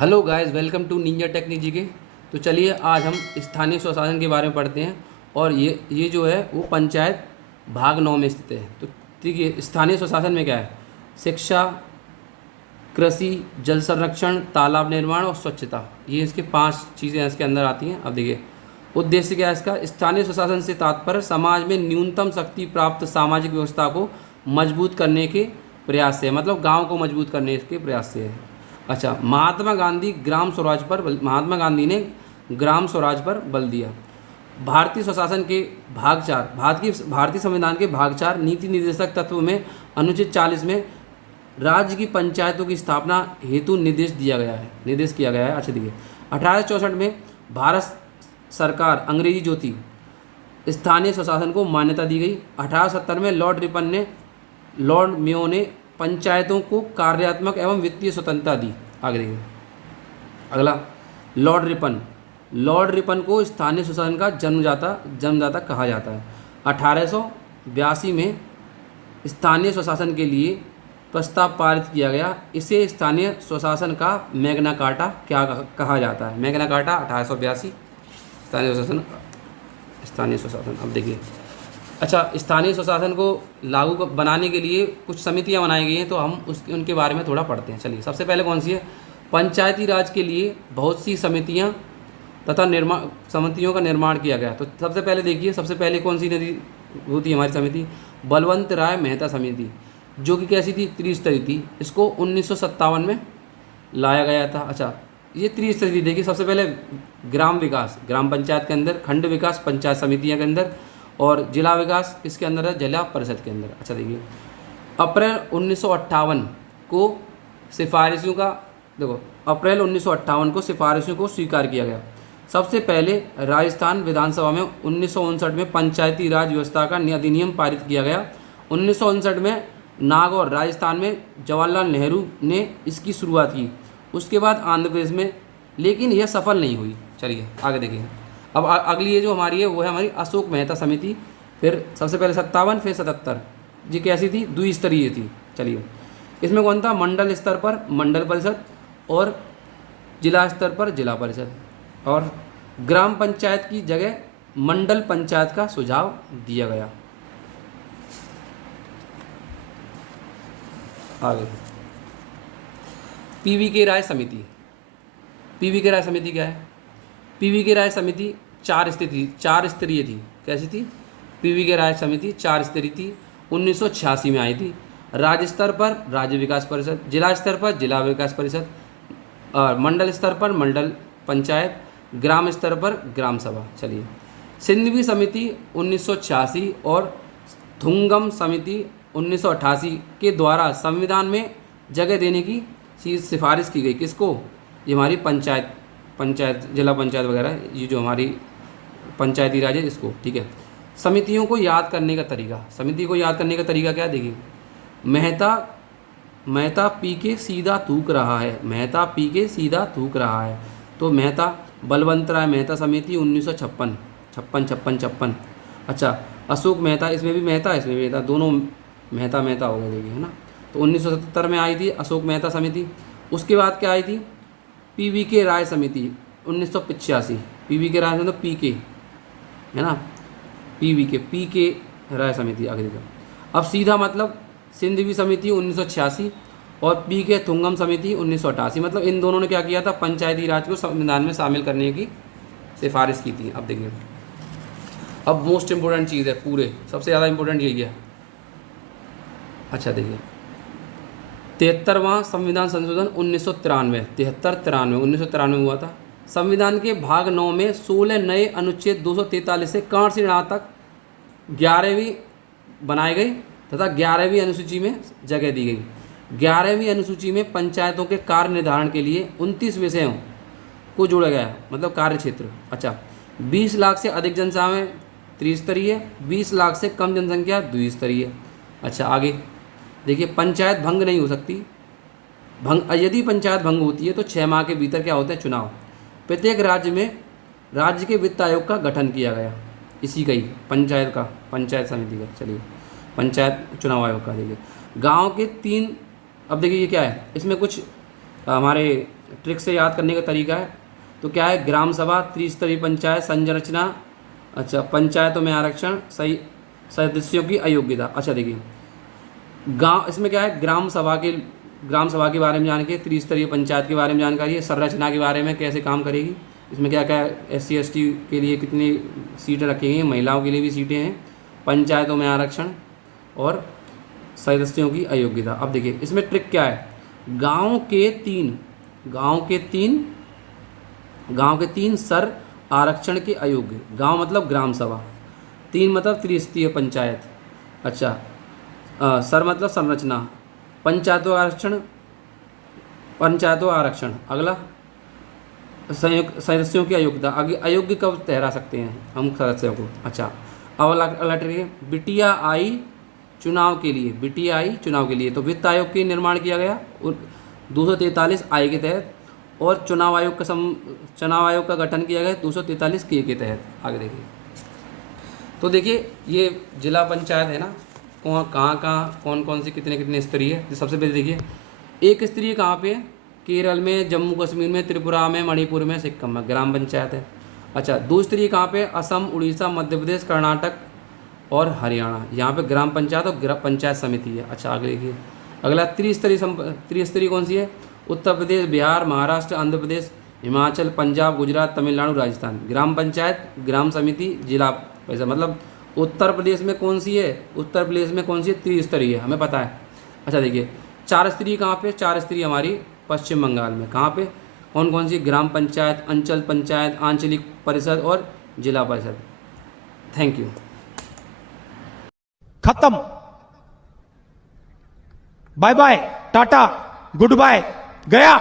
Hello guys, welcome to ninja technique जी के। तो चलिए आज हम स्थानीय स्वशासन के बारे में पढ़ते हैं। और ये जो है वो पंचायत भाग 9 में स्थित है। तो देखिए, स्थानीय स्वशासन में क्या है? शिक्षा, कृषि, जल संरक्षण, तालाब निर्माण और स्वच्छता, ये इसके 5 चीज़ें इसके अंदर आती हैं। अब देखिए, उद्देश्य क्या है इसका? स्थानीय स्वशासन से तात्पर्य समाज में न्यूनतम शक्ति प्राप्त सामाजिक व्यवस्था को मजबूत करने के प्रयास से है, मतलब गांव को मजबूत करने के प्रयास से है। अच्छा, महात्मा गांधी ने ग्राम स्वराज पर बल दिया। भारतीय स्वशासन के भाग 4, भारतीय संविधान के भाग 4 नीति निर्देशक तत्व में अनुच्छेद 40 में राज्य की पंचायतों की स्थापना हेतु निर्देश किया गया है। अच्छा देखिए, 1864 में भारत सरकार अंग्रेजी जो थी स्थानीय स्वशासन को मान्यता दी गई। 1870 में लॉर्ड मेयो ने पंचायतों को कार्यात्मक एवं वित्तीय स्वतंत्रता दी। आगे देखिए, अगला लॉर्ड रिपन को स्थानीय स्वशासन का जन्मदाता कहा जाता है। 1882 में स्थानीय स्वशासन के लिए प्रस्ताव पारित किया गया। इसे स्थानीय स्वशासन का मैग्ना कार्टा क्या कहा जाता है? मैग्ना कार्टा 1882 स्थानीय स्वशासन। अब देखिए, अच्छा, स्थानीय स्वशासन को बनाने के लिए कुछ समितियां बनाई गई हैं, तो हम उनके बारे में थोड़ा पढ़ते हैं। चलिए, सबसे पहले कौन सी है? पंचायती राज के लिए बहुत सी समितियां तथा समितियों का निर्माण किया गया। तो सबसे पहले देखिए, सबसे पहले कौन सी नदी होती है हमारी समिति? बलवंत राय मेहता समिति, जो कि कैसी थी? त्रिस्तरीय थी। इसको 1957 में लाया गया था। अच्छा, ये त्रिस्तरीय थी। देखिए, सबसे पहले ग्राम पंचायत के अंदर, खंड विकास पंचायत समितियों के अंदर, और जिला विकास किसके अंदर है? जिला परिषद के अंदर। अच्छा देखिए, अप्रैल 1958 को सिफारिशों को स्वीकार किया गया। सबसे पहले राजस्थान विधानसभा में 1959 में पंचायती राज व्यवस्था का अधिनियम पारित किया गया। 1959 में नागौर राजस्थान में जवाहरलाल नेहरू ने इसकी शुरुआत की। उसके बाद आंध्र प्रदेश में, लेकिन यह सफल नहीं हुई। चलिए आगे देखिए। अब अगली ये जो हमारी है वो है हमारी अशोक मेहता समिति। फिर सबसे पहले 57, फिर 77। ये कैसी थी? द्विस्तरीय थी। चलिए, इसमें कौन था? मंडल स्तर पर मंडल परिषद और जिला स्तर पर जिला परिषद, और ग्राम पंचायत की जगह मंडल पंचायत का सुझाव दिया गया। आगे पीवी राय समिति। पीवी राय समिति क्या है? पीवी राय समिति 4 स्तरीय थी। कैसी थी? पीवी राय समिति 4 स्तरीय थी। 1986 में आई थी। राज्य स्तर पर राज्य विकास परिषद, जिला स्तर पर जिला विकास परिषद, और मंडल स्तर पर मंडल पंचायत, ग्राम स्तर पर ग्राम सभा। चलिए, सिंधवी समिति 1986 और थुंगम समिति 1988 के द्वारा संविधान में जगह देने की सिफारिश की गई। किसको? ये हमारी पंचायत, जिला पंचायत वगैरह, ये जो हमारी पंचायती राज है, इसको। ठीक है। समितियों को याद करने का तरीका क्या? देखिए, मेहता पी के सीधा थूक रहा है। तो मेहता, बलवंत राय मेहता समिति 1956। अच्छा, अशोक मेहता, इसमें भी मेहता, दोनों मेहता हो गए। देखिए, है ना। तो 1977 में आई थी अशोक मेहता समिति। उसके बाद क्या आई थी? पीवी राय समिति 1985। पीवी राय मतलब पीके, है ना, पीके राय समिति। आगे देखो, अब सीधा मतलब सिंधवी समिति 1986 और पीके थुंगम समिति 1988। मतलब इन दोनों ने क्या किया था? पंचायती राज को संविधान में शामिल करने की सिफारिश की थी। अब देखिए, अब मोस्ट इम्पोर्टेंट चीज़ है, पूरे सबसे ज़्यादा इम्पोर्टेंट यही है। अच्छा देखिए, 73वां संविधान संशोधन 1993 हुआ था। संविधान के भाग 9 में 16 नए अनुच्छेद 243 से कर्ण से ण तक 11वीं बनाए गए तथा 11वीं अनुसूची में जगह दी गई। 11वीं अनुसूची में पंचायतों के कार्य निर्धारण के लिए 29 विषयों को जोड़ा गया, मतलब कार्य क्षेत्र। अच्छा, 20 लाख से अधिक जनसंख्या में त्रिस्तरीय, 20 लाख से कम जनसंख्या द्विस्तरीय। अच्छा, आगे देखिए, पंचायत भंग नहीं हो सकती। यदि पंचायत भंग होती है तो 6 माह के भीतर क्या होते हैं? चुनाव। प्रत्येक राज्य में राज्य के वित्त आयोग का गठन किया गया, इसी का ही पंचायत समिति का। चलिए, पंचायत चुनाव आयोग का। देखिए, गांव के 3, अब देखिए ये क्या है, इसमें कुछ हमारे ट्रिक से याद करने का तरीका है। तो क्या है, ग्राम सभा, त्रिस्तरीय पंचायत संरचना, अच्छा पंचायतों में आरक्षण, सही सदस्यों की अयोग्यता। अच्छा देखिए गांव, इसमें क्या है, ग्राम सभा के बारे में जानकारी, त्रिस्तरीय पंचायत के बारे में जानकारी है, संरचना के बारे में कैसे काम करेगी, इसमें क्या क्या SC ST के लिए कितनी सीटें रखी गई हैं, महिलाओं के लिए भी सीटें हैं, पंचायतों में आरक्षण और सदस्यों की अयोग्यता। अब देखिए इसमें ट्रिक क्या है, गांव के तीन सर आरक्षण के अयोग्य, गांव मतलब ग्राम सभा, 3 मतलब त्रिस्तरीय पंचायत, अच्छा सर मतलब संरचना, पंचायतों आरक्षण, अगला सदस्यों की अयोग्यता, आगे अयोग्य कब ठहरा सकते हैं हम सदस्यों को। अच्छा अब अगला बिटिया आई चुनाव के लिए, तो वित्त आयोग के निर्माण किया गया 243 आई के तहत, और चुनाव आयोग का गठन किया गया 243 के तहत। आगे देखिए, तो देखिए ये जिला पंचायत है ना, कहाँ कौन कौन सी कितने स्तरीय है। सबसे पहले देखिए एक स्तरीय कहाँ पे है, केरल में, जम्मू कश्मीर में, त्रिपुरा में, मणिपुर में, सिक्किम में ग्राम पंचायत है। अच्छा दो स्तरीय कहाँ पे, असम, उड़ीसा, मध्य प्रदेश, कर्नाटक और हरियाणा, यहाँ पे ग्राम पंचायत और पंचायत समिति है। अच्छा आगे देखिए अगला त्रिस्तरीय कौन सी है, उत्तर प्रदेश, बिहार, महाराष्ट्र, आंध्र प्रदेश, हिमाचल, पंजाब, गुजरात, तमिलनाडु, राजस्थान। ग्राम पंचायत, ग्राम समिति, जिला परिषद, मतलब उत्तर प्रदेश में कौन सी है, त्रिस्तरीय है, हमें पता है। अच्छा देखिए 4 स्तरीय कहाँ पे, 4 स्तरीय हमारी पश्चिम बंगाल में, कहाँ पे, कौन कौन सी, ग्राम पंचायत, अंचल पंचायत, आंचलिक परिषद और जिला परिषद। Thank you. खत्म, bye bye, tata, goodbye, गया।